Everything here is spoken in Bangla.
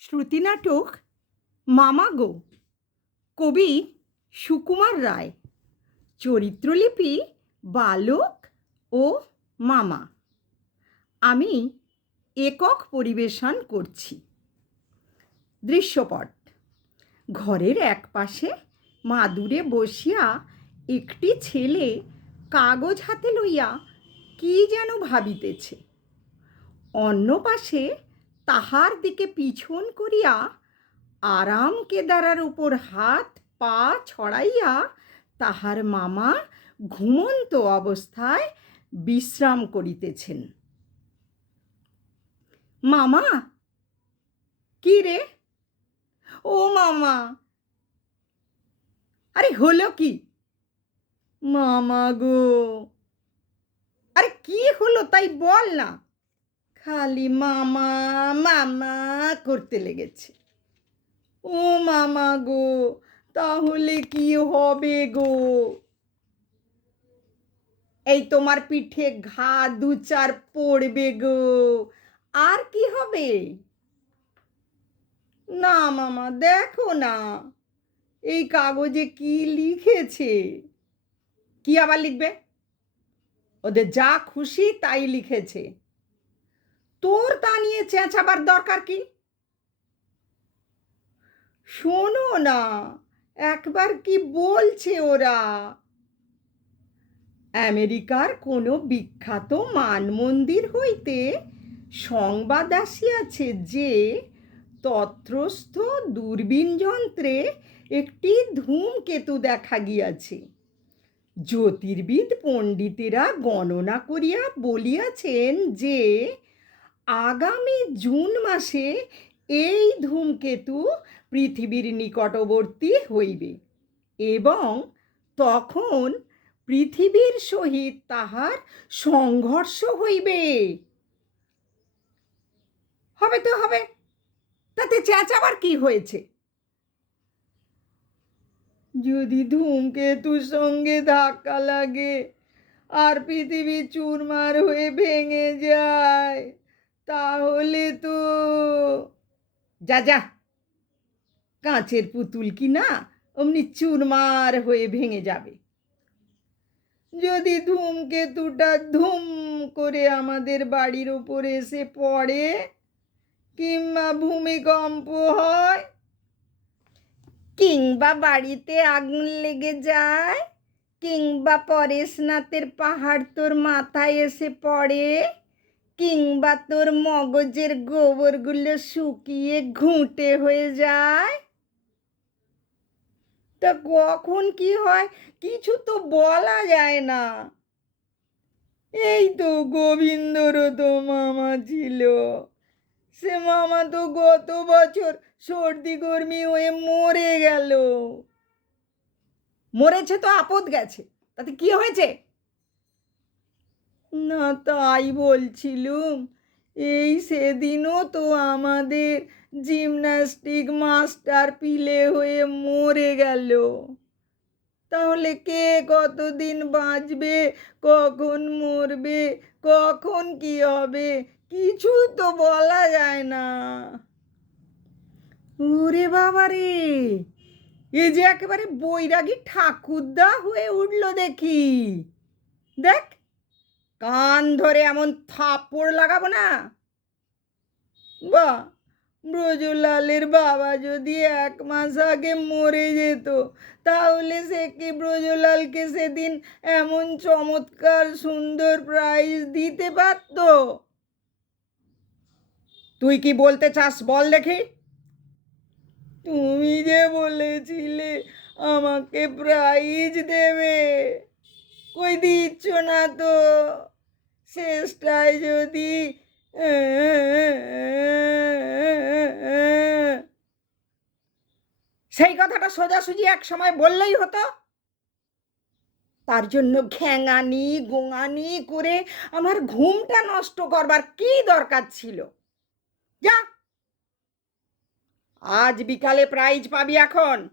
শ্রুতিনাটক মামা গো। কবি সুকুমার রায়। চরিত্রলিপি বালক ও মামা। আমি একক পরিবেশন করছি। দৃশ্যপট। ঘরের এক পাশে মাদুরে বসিয়া একটি ছেলে কাগজ হাতে লইয়া কি যেন ভাবিতেছে। অন্য পাশে তাহার দিকে পিছন করিয়া আরাম কেদারার উপর হাত পা ছড়াইয়া তাহার মামা ঘুমন্ত অবস্থায় বিশ্রাম করিতেছেন। মামা, কি রে? ও মামা। আরে হলো কি? মামা গো। আরে কি হলো তাই বল না। খালি মামা মামা করতে লেগেছে। ও মামা গো, তাহলে কি হবে গো? এই তোমার পিঠে ঘা দু চার পড়বে গো। আর কি হবে? না মামা, দেখো না। এই কাগজে কি লিখেছে? কি আবার লিখবে? ওদের যা খুশি তাই লিখেছে। তোর তা নিয়ে চেঁচাবার দরকার কি? শোনো না, একবার কি বলছে ওরা? আমেরিকার কোনো বিখ্যাত মানমন্দির হইতে সংবাদ আসিয়াছে যে, তত্রস্থ দূরবীন যন্ত্রে একটি ধূমকেতু দেখা গিয়াছে। জ্যোতির্বিদ পণ্ডিতেরা গণনা করিয়া বলিয়াছেন যে আগামী জুন মাসে এই ধূমকেতু পৃথিবীর নিকটবর্তী হইবে এবং তখন পৃথিবীর সহিত তাহার সংঘর্ষ হইবে। হবে তো হবে। তাতে চেঁচাবার কি হয়েছে? যদি ধূমকেতুর সঙ্গে ধাক্কা লাগে, আর পৃথিবী চুরমার হয়ে ভেঙে যায়। তাহলে তো যা যা। কাঁচের পুতুল কি না অমনি চুরমার হয়ে ভেঙে যাবে। যদি ধূমকেতুটা ধুম করে আমাদের বাড়ির ওপরে এসে পড়ে, কিংবা ভূমিকম্প হয়, কিংবা বাড়িতে আগুন লেগে যায়, কিংবা পরেশনাথের পাহাড় তোর মাথায় এসে পড়ে কিংবা তোর মগজের গোবরগুলো শুকিয়ে ঘুঁটে হয়ে যায়? তা কখন কি হয় কিছু তো বলা যায় না। এই তো গোবিন্দরও তো মামা ছিল। সে মামা তো গত বছর সর্দি গরমি হয়ে মরে গেল। মরেছে তো আপদ গেছে। তাতে কি হয়েছে? না তাই বলছিলুম। এই সেদিনও তো আমাদের জিমন্যাস্টিক মাস্টার পিলে হয়ে মরে গেল। তাহলে কে কতদিন বাঁচবে, কখন মরবে, কখন কি হবে, কিছু তো বলা যায় না। ওরে বাবা রে! এ যে একেবারে বৈরাগী ঠাকুরদা হয়ে উঠল দেখি। দেখ কান ধরে এমন থাপ্পড় লাগাবো না। বাহ, ব্রজলালের বাবা যদি এক মাস আগে মরে যেত, তাহলে সে কি ব্রজলালকে সেদিন এমন চমৎকার সুন্দর প্রাইজ দিতে পারত? তুই কি বলতে চাস বল দেখি। তুমি যে বলেছিলে আমাকে প্রাইজ দেবে, কই দিচ্ছ না তো? শেষটায় যদি সেই কথাটা সোজাসুজি এক সময় বললেই হতো। তার জন্য ঘ্যাঙানি, গোঙানি করে আমার ঘুমটা নষ্ট করবার কি দরকার ছিল? যা। আজ বিকালে প্রাইজ পাবি এখন।